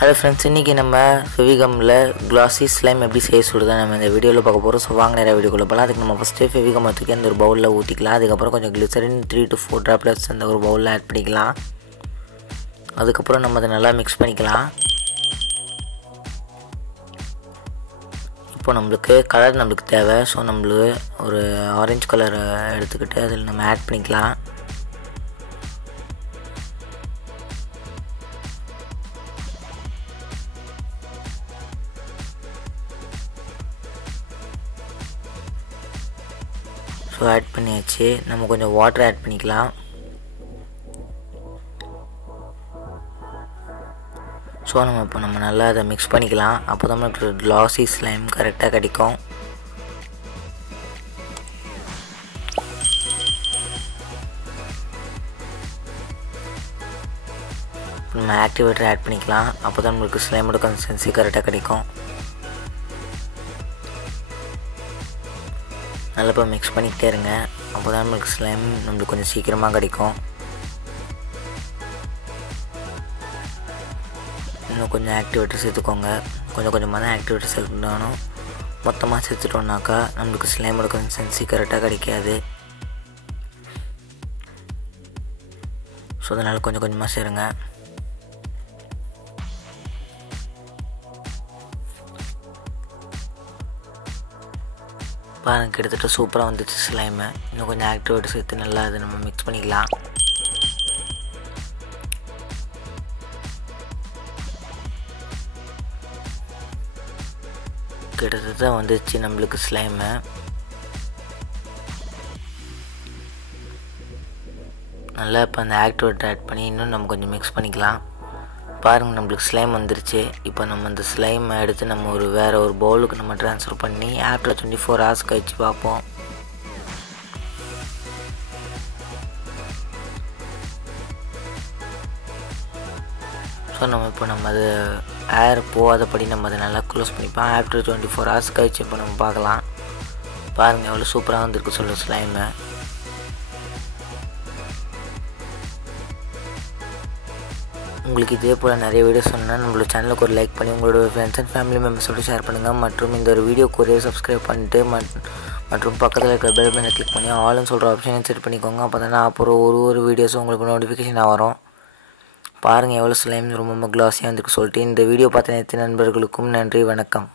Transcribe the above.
Hello friends, இன்றைக்கி நம்ம ஃபெவிகமில் classy slime எப்படி செய்ய சொல்லுறது நம்ம இந்த வீடியோவில் பார்க்க போகிறோம். ஸோ வாங்க நிறைய வீடியோக்குள்ள போகலாம். அதுக்கு நம்ம ஃபஸ்ட்டு ஃபெவிகம் தூக்கி அந்த ஒரு பவுலில் ஊற்றிக்கலாம். அதுக்கப்புறம் கொஞ்சம் கிளிசரின் 3 to 4 droplets அந்த ஒரு பவுலில் ஆட் பண்ணிக்கலாம். அதுக்கப்புறம் நம்ம அதை நல்லா மிக்ஸ் பண்ணிக்கலாம். இப்போ நம்மளுக்கு கலர் நம்மளுக்கு தேவை. ஸோ நம்மளுக்கு ஒரு ஆரஞ்சு கலர் எடுத்துக்கிட்டு அதில் நம்ம ஆட் பண்ணிக்கலாம். ஸோ ஆட் பண்ணியாச்சு. நம்ம கொஞ்சம் வாட்டர் ஆட் பண்ணிக்கலாம். ஸோ நம்ம நல்லா அதை மிக்ஸ் பண்ணிக்கலாம். அப்போ தான் நமக்கு கிளாஸி ஸ்லைம் கரெக்டாக கிடைக்கும். நம்ம ஆக்டிவேட்டர் ஆட் பண்ணிக்கலாம். அப்போ தான் நம்மளுக்கு ஸ்லைமோட கன்சிஸ்டன்சி கரெக்டாக கிடைக்கும். நல்லா இப்போ மிக்ஸ் பண்ணிக்கிட்டே இருங்க. அப்போ தான் நம்மளுக்கு ஸ்லைம் நம்மளுக்கு கொஞ்சம் சீக்கிரமாக கிடைக்கும். இன்னும் கொஞ்சம் ஆக்டிவேட்டர் சேர்த்துக்கோங்க. கொஞ்சம் கொஞ்சமாக தான் ஆக்டிவேட்டர் சேர்த்துக்கணும். மொத்தமாக சேர்த்துட்டோம்னாக்கா நம்மளுக்கு ஸ்லைமோட கன்சிஸ்டன்சி கரெக்டாக கிடைக்காது. ஸோ அதனால் கொஞ்சம் கொஞ்சமாக சேருங்க. பாருங்கள், கிட்டத்தட்ட சூப்பராக வந்துச்சு ஸ்லைமு. இன்னும் கொஞ்சம் ஆக்டிவேட்டர் சேர்த்து நல்லா அதை நம்ம மிக்ஸ் பண்ணிக்கலாம். கிட்டத்தட்ட வந்துச்சு நம்மளுக்கு ஸ்லைமு. நல்லா இப்போ அந்த ஆக்டிவேட்டர் ஆட் பண்ணி இன்னும் நம்ம கொஞ்சம் மிக்ஸ் பண்ணிக்கலாம். பாருங்கள், நம்மளுக்கு ஸ்லைம் வந்துருச்சு. இப்போ நம்ம அந்த ஸ்லைமை எடுத்து நம்ம வேறு ஒரு பவுலுக்கு நம்ம ட்ரான்ஸ்ஃபர் பண்ணி ஆப்பில் 24 hours கழிச்சு பார்ப்போம். ஸோ நம்ம அது ஏர் போகாதபடி நம்ம அதை நல்லா க்ளோஸ் பண்ணிப்போம். ஆஃப்டர் 24 hours கழிச்சு இப்போ நம்ம பார்க்கலாம். பாருங்கள் எவ்வளோ சூப்பராக வந்துருக்கு சொல்ல ஸ்லைமை. உங்களுக்கு இதே போல் நிறைய வீடியோஸ் சொன்னால் நம்மளோட சேனலுக்கு ஒரு லைக் பண்ணி உங்களோட ஃப்ரெண்ட்ஸ் அண்ட் ஃபேமிலி மெம்பர்ஸோடு ஷேர் பண்ணுங்கள். மற்றும் இந்த ஒரு வீடியோக்கு ஒரே சப்ஸ்கிரைப் பண்ணிட்டு மற்றும் பக்கத்தில் இருக்கிற பெல் பட்டனை கிளிக் பண்ணி ஆல்னு சொல்கிற ஆப்ஷனை செட் பண்ணிக்கோங்க. அப்போ தான் அப்புறம் ஒரு வீடியோஸும் உங்களுக்கு நோட்டிஃபிகேஷனாக வரும். பாருங்கள் எவ்வளோ ஸ்லைம் ரொம்ப கிளாஸியாக வந்துருக்கு சொல்லிட்டு. இந்த வீடியோ பார்த்த அனைத்து நண்பர்களுக்கும் நன்றி, வணக்கம்.